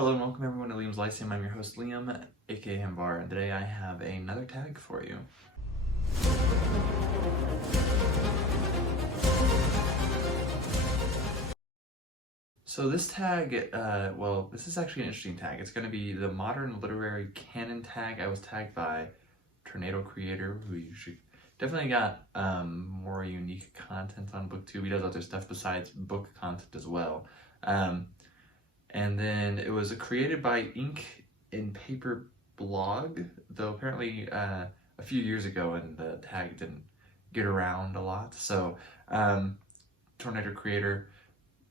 Hello and welcome everyone to Liam's Lyceum. I'm your host Liam, aka Hambar, and today I have another tag for you. So this tag, this is actually an interesting tag. It's going to be the Modern Literary Canon tag. I was tagged by Tornado Creator, who usually definitely got more unique content on BookTube. He does other stuff besides book content as well. And then it was created by Ink and Paper Blog, though apparently a few years ago, and the tag didn't get around a lot. So Tornado Creator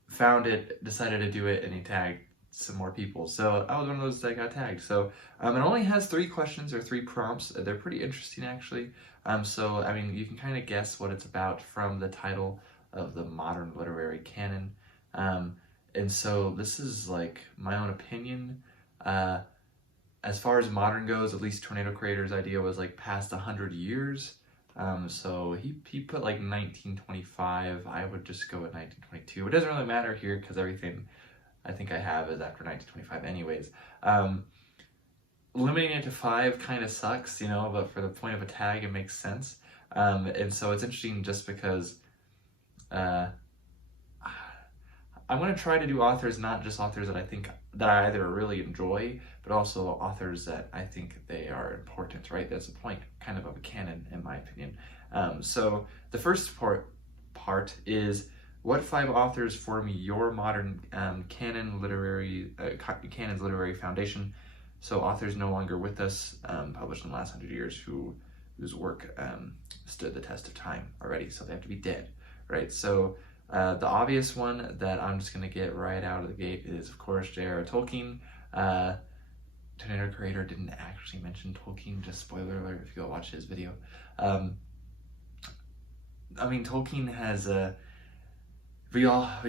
found it, decided to do it, and he tagged some more people. So I was one of those that got tagged. So it only has 3 questions or 3 prompts. They're pretty interesting actually. So I mean, you can kind of guess what it's about from the title of the Modern Literary Canon. And so this is like my own opinion. As far as modern goes, at least Tornado Creator's idea was like past 100 years. So he put like 1925. I would just go with 1922. It doesn't really matter here because everything I think I have is after 1925 anyways. Limiting it to 5 kind of sucks, you know, but for the point of a tag, it makes sense. And so it's interesting just because I want to try to do authors, not just authors that I think that I either really enjoy, but also authors that I think they are important, right? That's the point kind of a canon, in my opinion. So the first part is, what 5 authors form your modern Canon's literary foundation? So authors no longer with us, published in the last 100 years, whose work stood the test of time already, so they have to be dead, right? So the obvious one that I'm just going to get right out of the gate is, of course, J.R.R. Tolkien. Tornado Creator didn't actually mention Tolkien, just spoiler alert if you go watch his video. I mean, Tolkien has we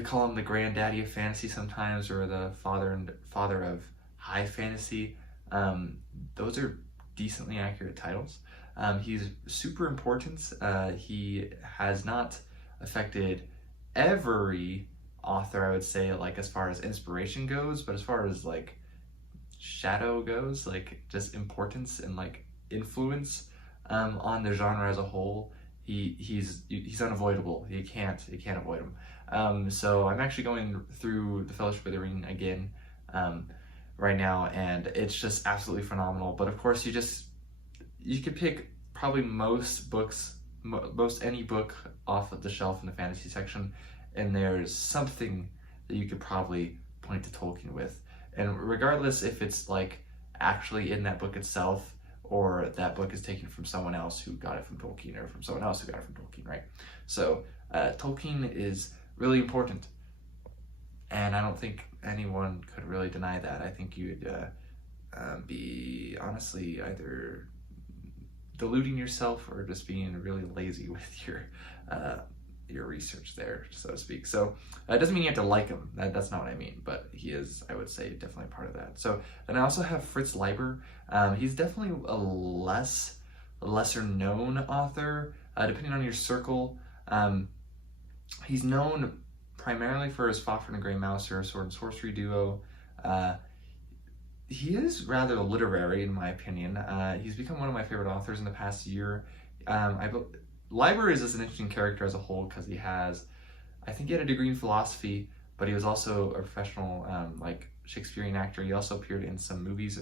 call him the granddaddy of fantasy sometimes, or the father of high fantasy. Those are decently accurate titles. He's super important. He has not affected every author, I would say, like as far as inspiration goes, but as far as like shadow goes, like just importance and like influence on the genre as a whole, he's unavoidable. You can't avoid him. So I'm actually going through the Fellowship of the Ring again right now, and it's just absolutely phenomenal. But of course, you could pick probably most any book off of the shelf in the fantasy section, and there's something that you could probably point to Tolkien with. And regardless if it's like actually in that book itself, or that book is taken from someone else who got it from Tolkien, or from someone else who got it from Tolkien, right? So Tolkien is really important, and I don't think anyone could really deny that. I think you'd be honestly either deluding yourself or just being really lazy with your research there, so to speak. So it doesn't mean you have to like him. That's not what I mean, but he is, I would say, definitely part of that. So, and I also have Fritz Leiber. He's definitely a lesser known author, depending on your circle. He's known primarily for his Fafhrd and Grey Mouse, or Sword and Sorcery duo. He is rather literary, in my opinion. He's become one of my favorite authors in the past year. Leiber is just an interesting character as a whole because I think he had a degree in philosophy, but he was also a professional like Shakespearean actor. He also appeared in some movies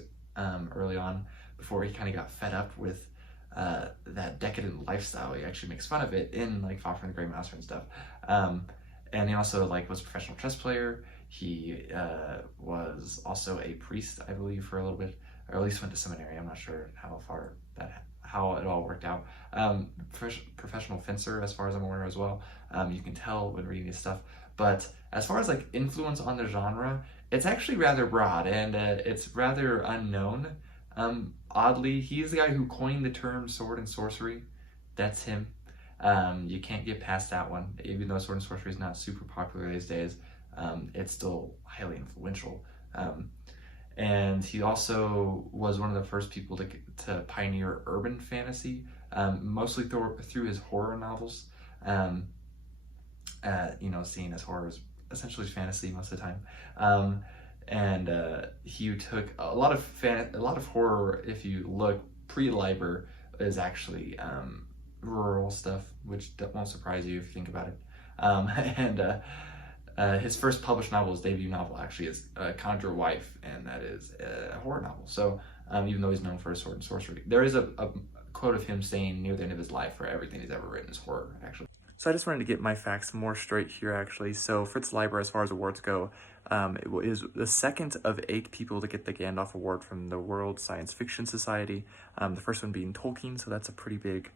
early on before he kind of got fed up with that decadent lifestyle. He actually makes fun of it in like Fafhrd and the Grey Mouse and stuff. And he also like was a professional chess player. He was also a priest, I believe, for a little bit, or at least went to seminary. I'm not sure how it all worked out. Professional fencer, as far as I'm aware, as well. You can tell when reading his stuff. But as far as like influence on the genre, it's actually rather broad, and it's rather unknown. Oddly, he's the guy who coined the term sword and sorcery. That's him. You can't get past that one. Even though sword and sorcery is not super popular these days, it's still highly influential. And he also was one of the first people to pioneer urban fantasy, mostly through his horror novels. You know, seeing as horror is essentially fantasy most of the time. and he took a lot of horror. If you look pre-Liber, is actually rural stuff, which won't surprise you if you think about it. And his first published novel, his debut novel, actually is Conjure Wife, and that is a horror novel. So even though he's known for his sword and sorcery, there is a quote of him saying near the end of his life, where everything he's ever written is horror, actually. So I just wanted to get my facts more straight here, actually. So Fritz Leiber, as far as awards go, is the second of 8 people to get the Gandalf Award from the World Science Fiction Society. The first one being Tolkien, so that's a pretty big,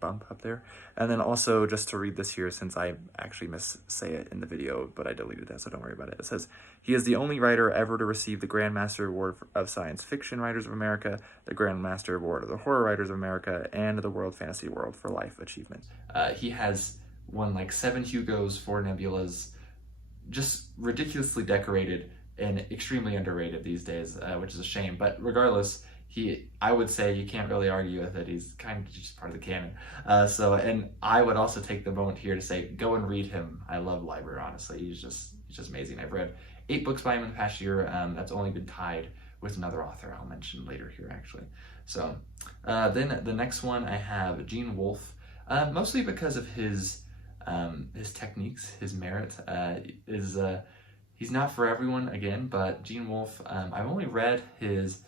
bump up there. And then also, just to read this here, since I actually missay it in the video, but I deleted that, so don't worry about it. It says, he is the only writer ever to receive the Grand Master Award of Science Fiction Writers of America, the Grand Master Award of the Horror Writers of America, and the World Fantasy World for Life Achievement. He has won like 7 Hugos, 4 Nebulas, just ridiculously decorated and extremely underrated these days, which is a shame. But regardless, I would say you can't really argue with it. He's kind of just part of the canon. And I would also take the moment here to say, go and read him. I love Leiber, honestly. He's just amazing. I've read 8 books by him in the past year. That's only been tied with another author I'll mention later here, actually. So then the next one I have Gene Wolfe, mostly because of his techniques, his merit. He's not for everyone, again, but Gene Wolfe, I've only read his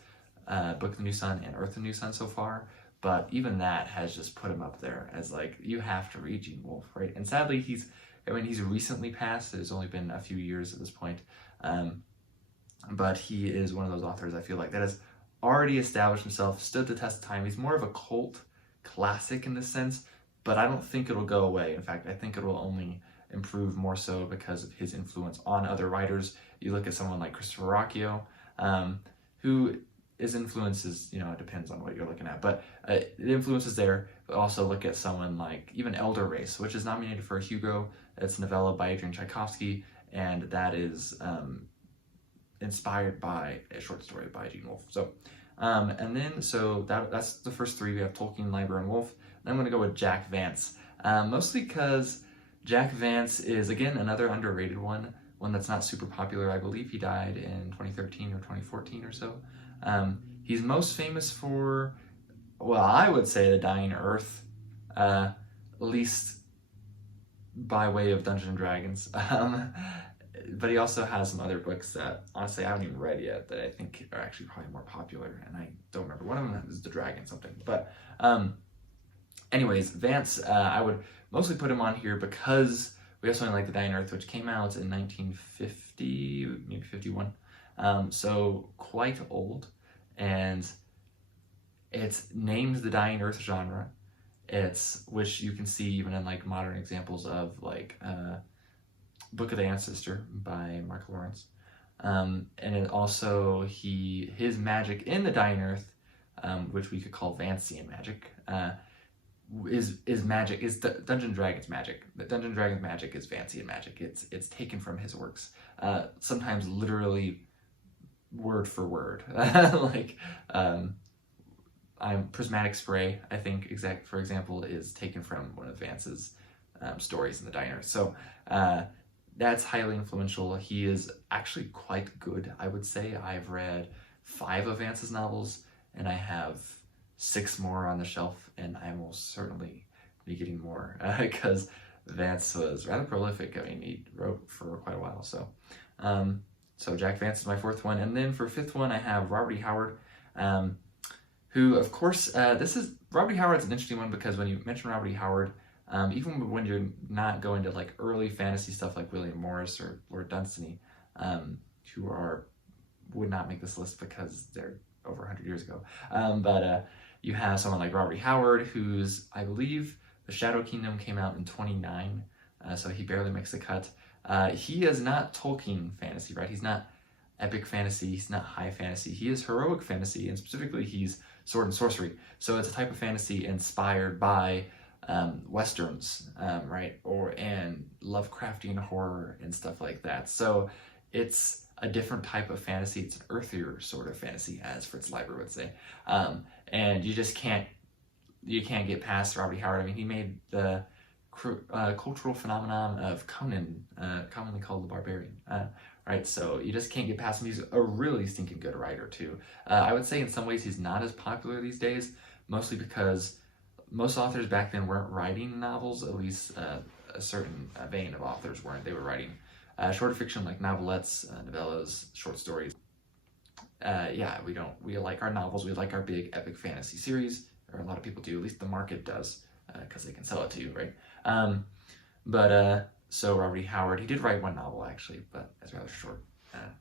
Book of the New Sun and Earth of the New Sun so far, but even that has just put him up there as like, you have to read Gene Wolfe, right? And sadly, he's recently passed. It's only been a few years at this point, but he is one of those authors I feel like that has already established himself, stood the test of time. He's more of a cult classic in this sense, but I don't think it'll go away. In fact, I think it will only improve more so because of his influence on other writers. You look at someone like Christopher Rocchio, who his influence is, it depends on what you're looking at, but the influence is there. But also look at someone like even Elder Race, which is nominated for a Hugo. It's a novella by Adrian Tchaikovsky, and that is inspired by a short story by Gene Wolfe. So, that's the first 3. We have Tolkien, Leiber, and Wolfe. Then I'm going to go with Jack Vance, mostly because Jack Vance is, again, another underrated one that's not super popular. I believe he died in 2013 or 2014 or so. He's most famous for, well, I would say The Dying Earth, at least by way of Dungeons and Dragons. But he also has some other books that, honestly, I haven't even read yet that I think are actually probably more popular, and I don't remember. One of them is The Dragon something. But anyways, Vance, I would mostly put him on here because we have something like The Dying Earth, which came out in 1950, maybe 51. So quite old, and it's named the Dying Earth genre. Which you can see even in like modern examples of like Book of the Ancestor by Mark Lawrence. And it also his magic in the Dying Earth, which we could call Vancian magic, is Dungeons and Dragons magic. The Dungeons and Dragons magic is Vancian magic. It's taken from his works, sometimes literally word for word. Like Prismatic Spray, I think, for example, is taken from one of Vance's stories in the Dying Earth. So that's highly influential. He is actually quite good, I would say. I've read 5 of Vance's novels, and I have 6 more on the shelf, and I will certainly be getting more because Vance was rather prolific. I mean, he wrote for quite a while. So Jack Vance is my 4th one. And then for 5th one, I have Robert E. Howard, who, of course, Robert E. Howard's an interesting one because when you mention Robert E. Howard, even when you're not going to like early fantasy stuff like William Morris or Lord Dunsany, who would not make this list because they're over 100 years ago. But you have someone like Robert E. Howard, who's, I believe, The Shadow Kingdom came out in 29, so he barely makes the cut. He is not Tolkien fantasy, right? He's not epic fantasy, he's not high fantasy. He is heroic fantasy, and specifically he's sword and sorcery. So it's a type of fantasy inspired by Westerns, right? And Lovecraftian horror and stuff like that. So it's a different type of fantasy. It's an earthier sort of fantasy, as Fritz Leiber would say. And you just can't get past Robert E. Howard. I mean, he made the cultural phenomenon of Conan, commonly called the Barbarian. Right, so you just can't get past him. He's a really stinking good writer too. I would say in some ways he's not as popular these days, mostly because most authors back then weren't writing novels, at least a certain vein of authors weren't. They were writing shorter fiction like novelettes, novellas, short stories. Yeah, we like our novels, we like our big epic fantasy series, or a lot of people do, at least the market does, because they can sell it to you, right? So Robert E. Howard, he did write one novel actually, but it's rather short,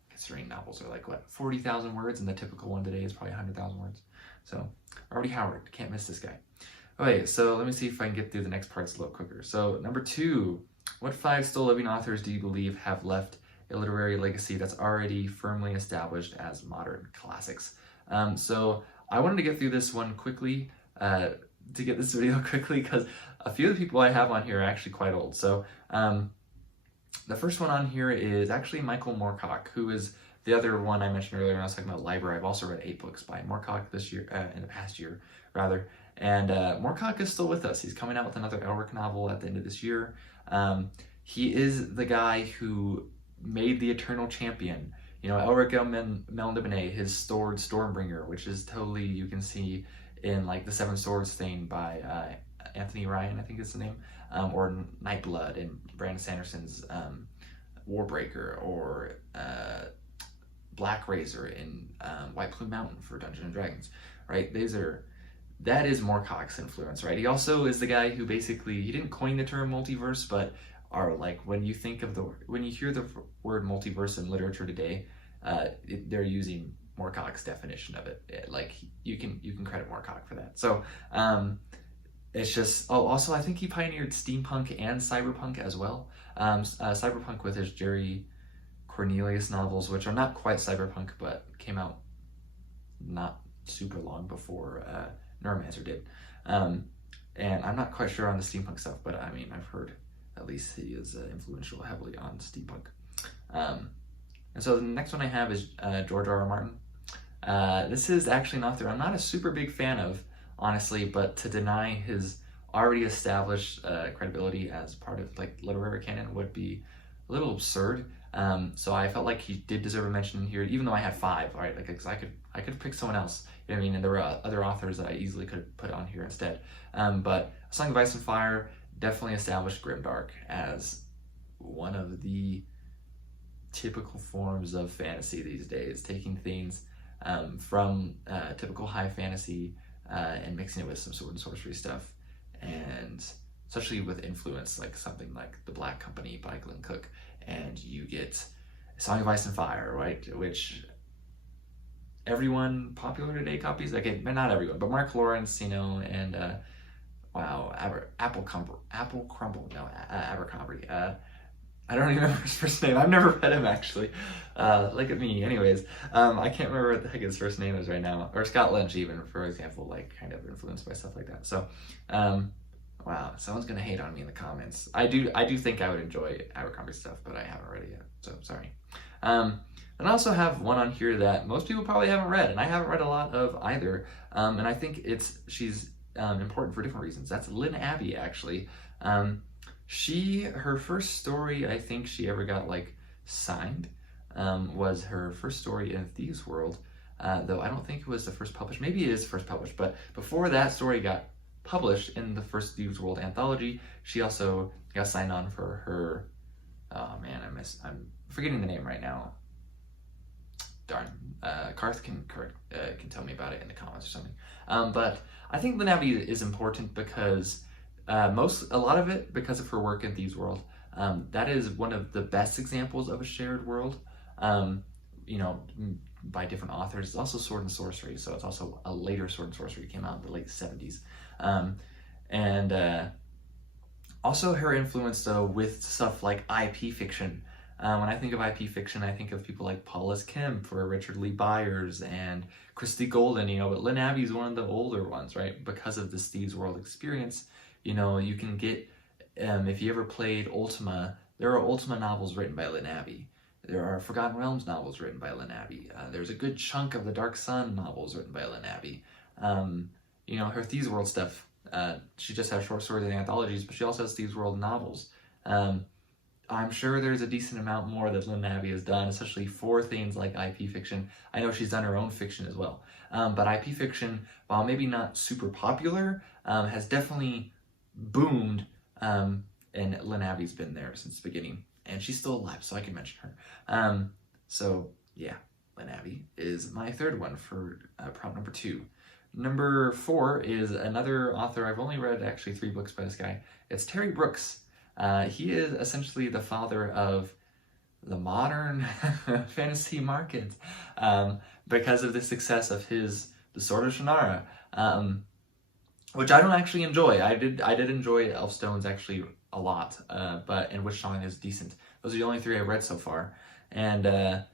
considering novels are like, what, 40,000 words, and the typical one today is probably 100,000 words. So Robert E. Howard, can't miss this guy. Okay, so let me see if I can get through the next parts a little quicker. So number 2, what 5 still living authors do you believe have left a literary legacy that's already firmly established as modern classics? So I wanted to get through this one quickly, to get this video quickly, because a few of the people I have on here are actually quite old. So the first one on here is actually Michael Moorcock, who is the other one I mentioned earlier when I was talking about library. I've also read 8 books by Moorcock this year, in the past year, rather. And Moorcock is still with us. He's coming out with another Elric novel at the end of this year. He is the guy who made the Eternal Champion. You know, Elric Melniboné, his sword Stormbringer, which is totally, you can see in like the Seven Swords thing by Anthony Ryan, I think is the name, or Nightblood in Brandon Sanderson's Warbreaker, or Black Razor in White Plume Mountain for Dungeons and Dragons, right? That is Moorcock's influence, right? He also is the guy who basically, he didn't coin the term multiverse, but are like, when you hear the word multiverse in literature today, they're using Moorcock's definition of it. Like, you can credit Moorcock for that. So it's just, also I think he pioneered steampunk and cyberpunk as well. Cyberpunk with his Jerry Cornelius novels, which are not quite cyberpunk, but came out not super long before Neuromancer did. And I'm not quite sure on the steampunk stuff, but I mean, I've heard at least he is influential heavily on steampunk. And so the next one I have is George R.R. Martin. This is actually an author I'm not a super big fan of, honestly, but to deny his already established credibility as part of like literary canon would be a little absurd. So I felt like he did deserve a mention in here, even though I had 5, right? Like, because I could pick someone else, you know what I mean? And there were other authors that I easily could have put on here instead. But A Song of Ice and Fire definitely established grimdark as one of the typical forms of fantasy these days, taking things from typical high fantasy and mixing it with some sword and sorcery stuff, and especially with influence like something like The Black Company by Glenn Cook, and you get A Song of Ice and Fire, right, which everyone popular today copies. Okay, not everyone, but Mark Lawrence, you know, and Abercrombie. I don't even remember his first name. I've never read him, actually. Look at me. Anyways, I can't remember what the heck his first name is right now. Or Scott Lynch, even, for example, like, kind of influenced by stuff like that. So, wow, someone's gonna hate on me in the comments. I do think I would enjoy Abercrombie stuff, but I haven't read it yet, so sorry. And I also have one on here that most people probably haven't read, and I haven't read a lot of either. And I think she's important for different reasons. That's Lynn Abbey, actually. Her first story I think she ever got like signed was her first story in Thieves World, though I don't think it was the first published. Maybe it is first published, but before that story got published in the first Thieves World anthology, she also got signed on for her, oh man, I'm forgetting the name right now. Darn, Karth can tell me about it in the comments or something. But I think Lynn Abbey is important because a lot of it because of her work in Thieves World. That is one of the best examples of a shared world, you know, by different authors. It's also Sword and Sorcery, so it's also a later Sword and Sorcery, came out in the late 70s. Also her influence, though, with stuff like IP fiction. When I think of IP fiction, I think of people like Paulus Kemp or Richard Lee Byers and Christie Golden, you know, but Lynn Abbey is one of the older ones, right? Because of this Thieves World experience, you know, you can get, if you ever played Ultima, there are Ultima novels written by Lynn Abbey. There are Forgotten Realms novels written by Lynn Abbey. There's a good chunk of the Dark Sun novels written by Lynn Abbey. You know, her Thieves World stuff she just has short stories and anthologies, but she also has Thieves World novels. I'm sure there's a decent amount more that Lynn Abbey has done, especially for things like IP fiction. I know she's done her own fiction as well. But IP fiction, while maybe not super popular, has definitely boomed, and Lynn Abbey's been there since the beginning. And she's still alive, so I can mention her. So, yeah, Lynn Abbey is my third one for prompt number 2. Number 4 is another author. I've only read actually 3 books by this guy. It's Terry Brooks. He is essentially the father of the modern fantasy market, because of the success of his The Sword of Shannara, which I don't actually enjoy. I did enjoy Elfstones actually a lot, and Witch Song is decent. Those are the only 3 I've read so far, and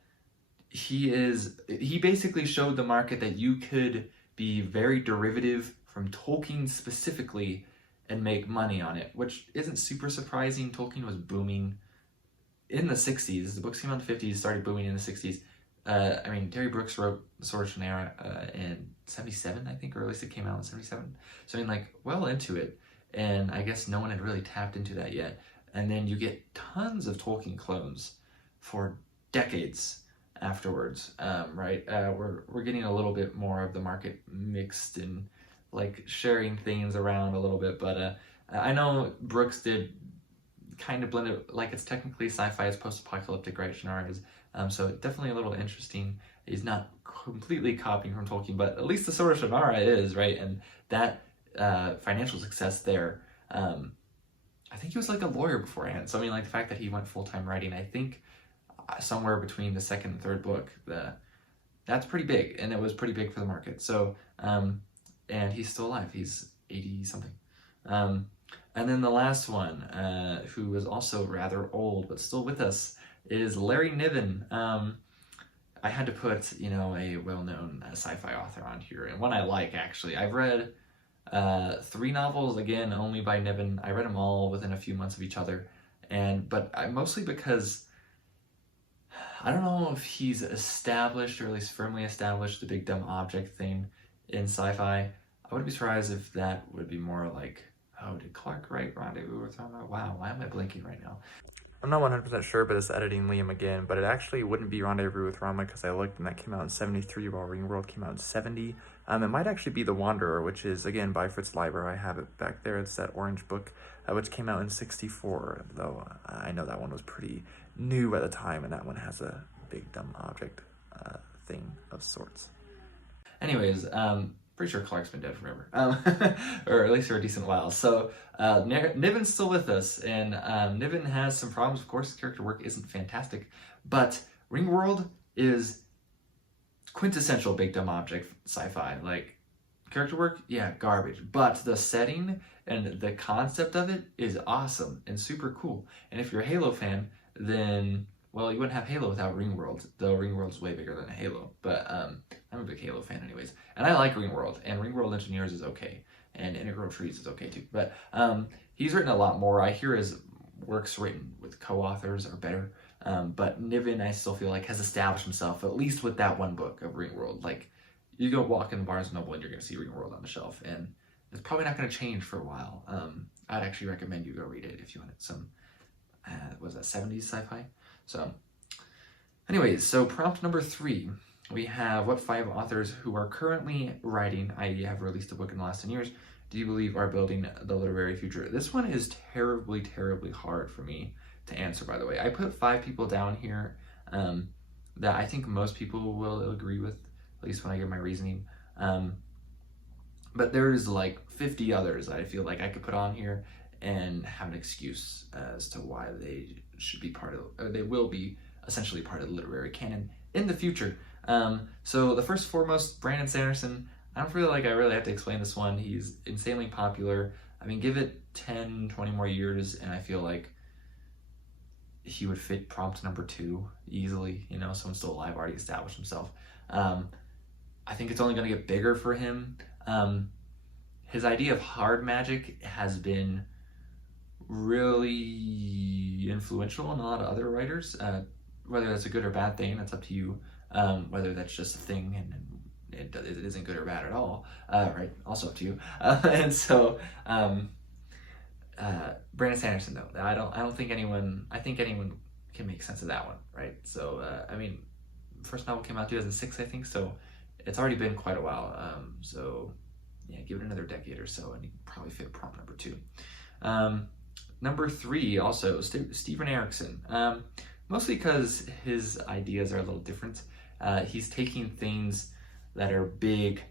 he basically showed the market that you could be very derivative from Tolkien specifically and make money on it, which isn't super surprising. Tolkien was booming in the 60s. The books came out in the 50s, started booming in the 60s. Terry Brooks wrote The Sword of Shannara in 77, I think, or at least it came out in 77. So well into it, and I guess no one had really tapped into that yet. And then you get tons of Tolkien clones for decades afterwards, right? We're getting a little bit more of the market mixed and sharing things around a little bit, but I know Brooks did kind of blend it, it's technically sci-fi, it's post-apocalyptic, right? Shannara is, so definitely a little interesting. He's not completely copying from Tolkien, but at least The Sword of Shannara is, right? And that financial success there, I think he was a lawyer beforehand, so the fact that he went full-time writing, I think somewhere between the second and third book, that's pretty big, and it was pretty big for the market. So and he's still alive. He's 80 something. And then the last one, who is also rather old but still with us, is Larry Niven. I had to put a well-known sci-fi author on here, and one I like actually. I've read 3 novels, again only by Niven. I read them all within a few months of each other, but mostly because I don't know if he's established, or at least firmly established, the big dumb object thing in sci-fi. I wouldn't be surprised if that would be more oh, did Clark write Rendezvous with Rama? Wow, why am I blinking right now? I'm not 100% sure, but it's editing Liam again, but it actually wouldn't be Rendezvous with Rama because I looked and that came out in 73 while Ringworld came out in 70. It might actually be The Wanderer, which is, again, by Fritz Leiber. I have it back there. It's that orange book, which came out in 64, though I know that one was pretty new at the time, and that one has a big dumb object thing of sorts. Anyways, pretty sure Clark's been dead forever, or at least for a decent while. So Niven's still with us, and Niven has some problems. Of course, his character work isn't fantastic, but Ringworld is quintessential big dumb object sci-fi. Character work, yeah, garbage, but the setting and the concept of it is awesome and super cool. And if you're a Halo fan, then well, you wouldn't have Halo without Ringworld, though Ringworld's way bigger than Halo. But I'm a big Halo fan anyways. And I like Ringworld, and Ringworld Engineers is okay. And Integral Trees is okay too. But he's written a lot more. I hear his works written with co-authors are better. But Niven, I still feel has established himself, at least with that one book of Ringworld. You go walk in Barnes & Noble and you're going to see Ringworld on the shelf. And it's probably not going to change for a while. I'd actually recommend you go read it if you want some, was that 70s sci-fi? So, anyways, so prompt number 3, we have what 5 authors who are currently writing, i.e. have released a book in the last 10 years, do you believe are building the literary future? This one is terribly, terribly hard for me to answer, by the way. I put 5 people down here that I think most people will agree with, at least when I give my reasoning. But there's 50 others that I feel I could put on here and have an excuse as to why they should be part of, or they will be essentially part of the literary canon in the future. So the first foremost, Brandon Sanderson. I don't feel I really have to explain this one. He's insanely popular. Give it 10, 20 more years, and I feel he would fit prompt number 2 easily. Someone still alive, already established himself. I think it's only going to get bigger for him. His idea of hard magic has been really influential in a lot of other writers. Whether that's a good or bad thing, that's up to you. Whether that's just a thing and it isn't good or bad at all, right? Also up to you. And so, Brandon Sanderson, though, I don't think anyone, I think anyone can make sense of that one, right? So, I mean, first novel came out 2006, I think, so it's already been quite a while. So, yeah, give it another decade or so, and you can probably fit prompt number 2. Number 3, also, Stephen Erickson. Mostly because his ideas are a little different. He's taking things that are big,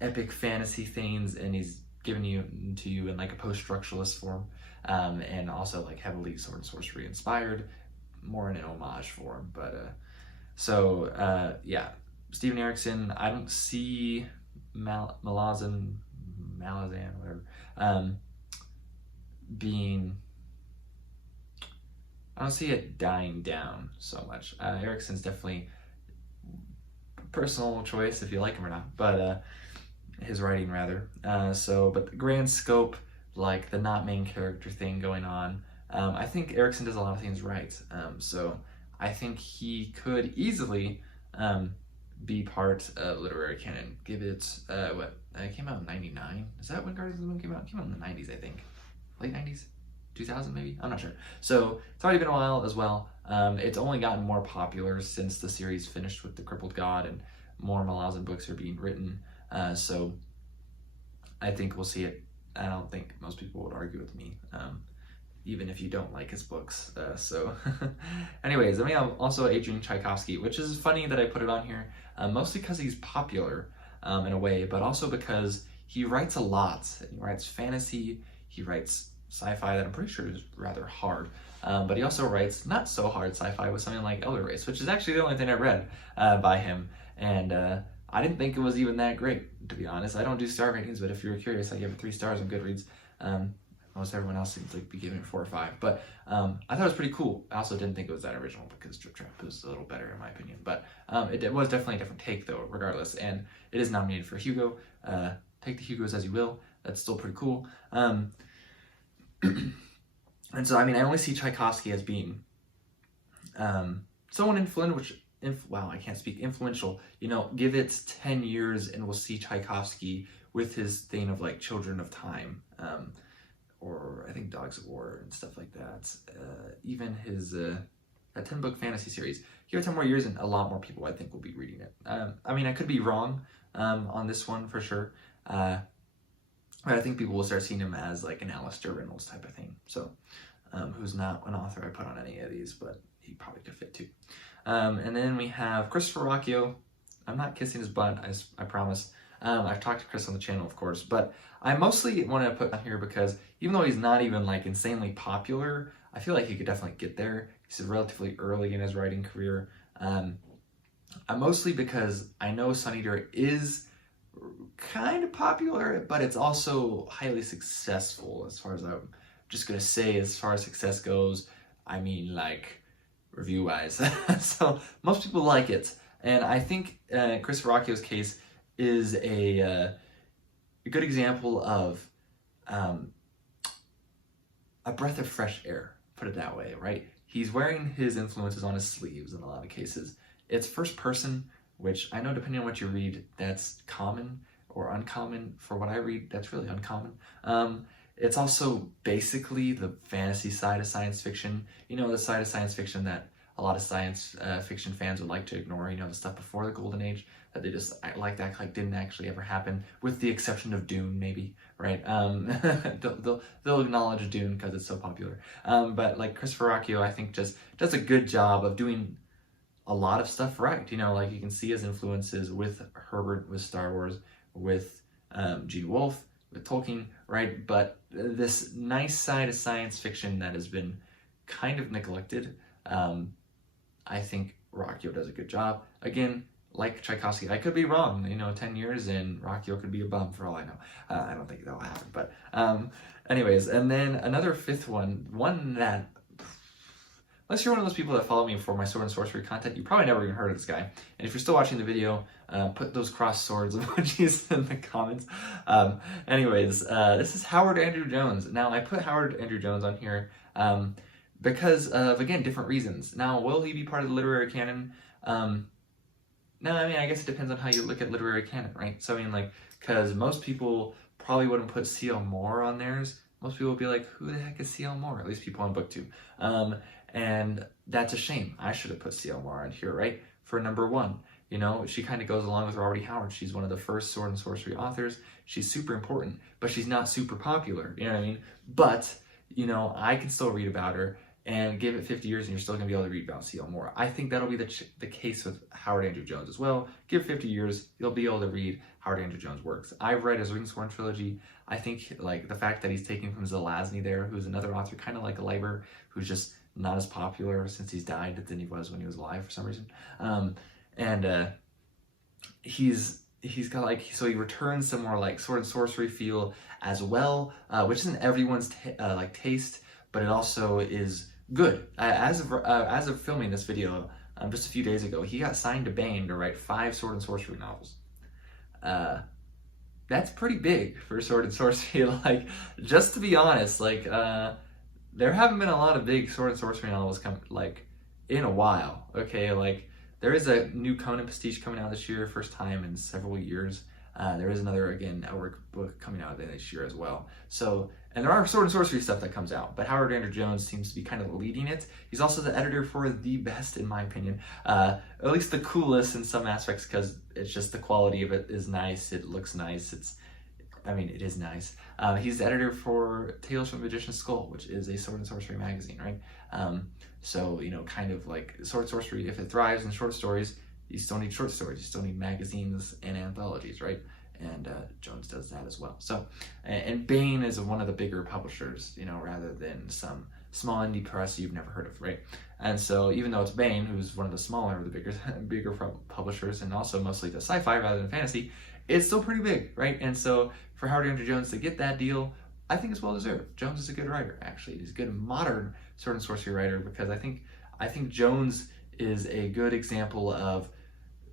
epic fantasy things, and he's giving to you in like a post-structuralist form, and also like heavily sword and sorcery inspired, more in an homage form. But yeah, Stephen Erickson. I don't see Malazan, whatever, being. I don't see it dying down so much. Erickson's definitely personal choice if you like him or not, but his writing rather. But the grand scope, like the not main character thing going on, I think Erickson does a lot of things right. So I think he could easily be part of literary canon. Give it, it came out in 99? Is that when Guardians of the Moon came out? It came out in the 90s, I think. Late 90s? 2000 maybe? I'm not sure. So it's already been a while as well. It's only gotten more popular since the series finished with The Crippled God, and more Malazan books are being written. So I think we'll see it. I don't think most people would argue with me, even if you don't like his books. Anyways, I mean, I'm also Adrian Tchaikovsky, which is funny that I put it on here, mostly because he's popular in a way, but also because he writes a lot. He writes fantasy, he writes sci-fi that I'm pretty sure is rather hard, but he also writes not so hard sci-fi with something like Elder Race, which is actually the only thing I read by him, and I didn't think it was even that great, to be honest. I don't do star ratings, but if you're curious, I give it 3 stars on Goodreads. Most everyone else seems like be giving it 4 or 5, but I thought it was pretty cool. I also didn't think it was that original because Drip Trap was a little better in my opinion, but it was definitely a different take though, regardless, and it is nominated for Hugo. Take the Hugos as you will. That's still pretty cool. And so, I mean, I only see Tchaikovsky as being someone influential. You know, give it 10 years and we'll see Tchaikovsky with his thing of like Children of Time, or I think Dogs of War and stuff like that. Even his that 10-book fantasy series. Give it 10 more years and a lot more people, I think, will be reading it. I mean, I could be wrong on this one for sure. But I think people will start seeing him as like an Alistair Reynolds type of thing. So, who's not an author I put on any of these, but he probably could fit too. And then we have Christopher Rocchio. I'm not kissing his butt, I promise. I've talked to Chris on the channel, of course, but I mostly want to put on here because even though he's not even like insanely popular, I feel like he could definitely get there. He's relatively early in his writing career. Mostly because I know Sun Eater is kind of popular, but it's also highly successful as far as I'm just gonna say, as far as success goes. I mean, like review wise. So most people like it, and I think Christopher Rocchio's case is a good example of a breath of fresh air, put it that way, right? He's wearing his influences on his sleeves in a lot of cases. It's first person, which I know depending on what you read, that's common or uncommon. For what I read, that's really uncommon. It's also basically the fantasy side of science fiction. You know, the side of science fiction that a lot of science fiction fans would like to ignore. You know, the stuff before the Golden Age that they just like to act like didn't actually ever happen, with the exception of Dune, maybe, right? They'll acknowledge Dune because it's so popular. But like Christopher Rocchio, I think just does a good job of doing a lot of stuff right. You know, like you can see his influences with Herbert, with Star Wars, with Gene Wolfe, with Tolkien, right? But this nice side of science fiction that has been kind of neglected, I think Rocchio does a good job. Again, like Tchaikovsky, I could be wrong. You know, 10 years and Rocchio could be a bum for all I know. I don't think that'll happen. But anyways, and then another fifth one that, unless you're one of those people that follow me for my sword and sorcery content, you probably never even heard of this guy. And if you're still watching the video, put those crossed swords emojis in the comments. This is Howard Andrew Jones. Now, I put Howard Andrew Jones on here because of, again, different reasons. Now, will he be part of the literary canon? No, I mean, I guess it depends on how you look at literary canon, right? So I mean, like, because most people probably wouldn't put C.L. Moore on theirs. Most people would be like, who the heck is C.L. Moore? At least people on BookTube. And that's a shame. I should have put C.L. Moore on here, right? For number one. You know, she kind of goes along with Robert E. Howard. She's one of the first sword and sorcery authors. She's super important, but she's not super popular. You know what I mean? But, you know, I can still read about her, and give it 50 years and you're still going to be able to read about C.L. Moore. I think that'll be the case with Howard Andrew Jones as well. Give 50 years, you'll be able to read Howard Andrew Jones' works. I've read his Ringsworn trilogy. I think like the fact that he's taking from Zelazny there, who's another author kind of like Leiber, who's just not as popular since he's died than he was when he was alive for some reason. He's got like, so he returns some more like sword and sorcery feel as well, which isn't everyone's like taste, but it also is good. As of filming this video, just a few days ago, he got signed to Bain to write 5 sword and sorcery novels. That's pretty big for sword and sorcery. Like, just to be honest, like, there haven't been a lot of big sword and sorcery novels come like in a while. Okay, like there is a new Conan pastiche coming out this year, first time in several years. There is another, again, network book coming out this year as well. So, and there are sword and sorcery stuff that comes out, but Howard Andrew Jones seems to be kind of leading it. He's also the editor for the best, in my opinion, at least the coolest in some aspects, because it's just the quality of it is nice. It looks nice. It is nice. He's the editor for Tales from the Magician's Skull, which is a sword and sorcery magazine, right? So, you know, kind of like sword and sorcery, if it thrives in short stories, you still need short stories, you still need magazines and anthologies, right? And Jones does that as well. So, and Bain is one of the bigger publishers, you know, rather than some small indie press you've never heard of, right? And so even though it's Bain, who's one of the smaller of the bigger publishers, and also mostly the sci-fi rather than fantasy, it's still pretty big, right? And so for Howard Andrew Jones to get that deal, I think it's well deserved. Jones is a good writer, actually. He's a good modern sword and sorcery writer, because I think Jones is a good example of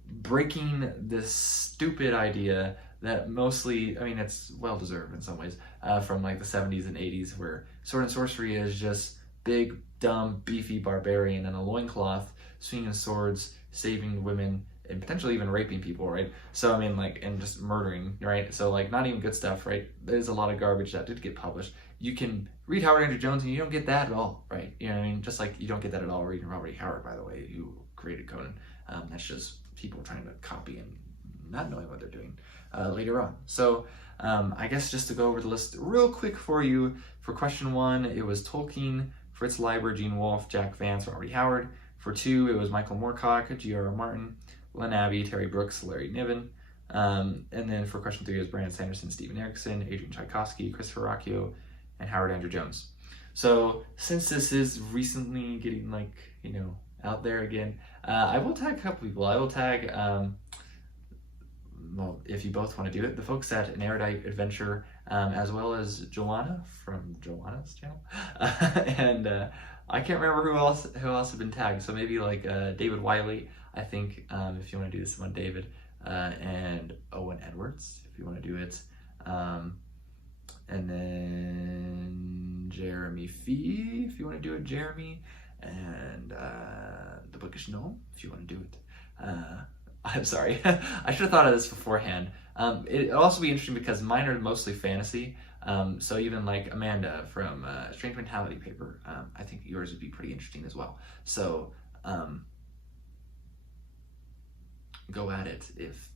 breaking this stupid idea that mostly, I mean, it's well deserved in some ways, from like the 70s and 80s, where sword and sorcery is just big, dumb, beefy barbarian in a loincloth, swinging swords, saving women, and potentially even raping people, right? So, I mean, like, and just murdering, right? So, like, not even good stuff, right? There's a lot of garbage that did get published. You can read Howard Andrew Jones and you don't get that at all, right? You know what I mean? Just like you don't get that at all reading Robert E. Howard, by the way, who created Conan. That's just people trying to copy and not knowing what they're doing later on. So, I guess just to go over the list real quick for you, for question 1, it was Tolkien, Fritz Leiber, Gene Wolfe, Jack Vance, Robert E. Howard. For 2, it was Michael Moorcock, G.R.R. Martin, Len Abbey, Terry Brooks, Larry Niven. And then for question 3 is Brandon Sanderson, Stephen Erickson, Adrian Tchaikovsky, Christopher Rocchio, and Howard Andrew Jones. So since this is recently getting, like, you know, out there again, I will tag a couple people. I will tag, well, if you both want to do it, the folks at An Erudite Adventure, as well as Joanna from Joanna's channel. And I can't remember who else has been tagged. So maybe like David Wiley, I think, if you want to do this one, David, and Owen Edwards, if you want to do it. And then Jeremy Fee, if you want to do it, Jeremy. And The Bookish Gnome, if you want to do it. I'm sorry, I should have thought of this beforehand. It'll also be interesting because mine are mostly fantasy. So even like Amanda from Strange Mentality Paper, I think yours would be pretty interesting as well. So go at it, if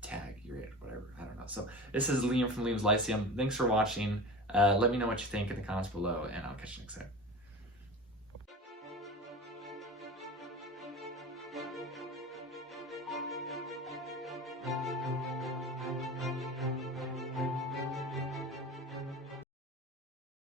tag you're it, whatever, I don't know. So this is Liam from Liam's Lyceum. Thanks for watching. Let me know what you think in the comments below, and I'll catch you next time.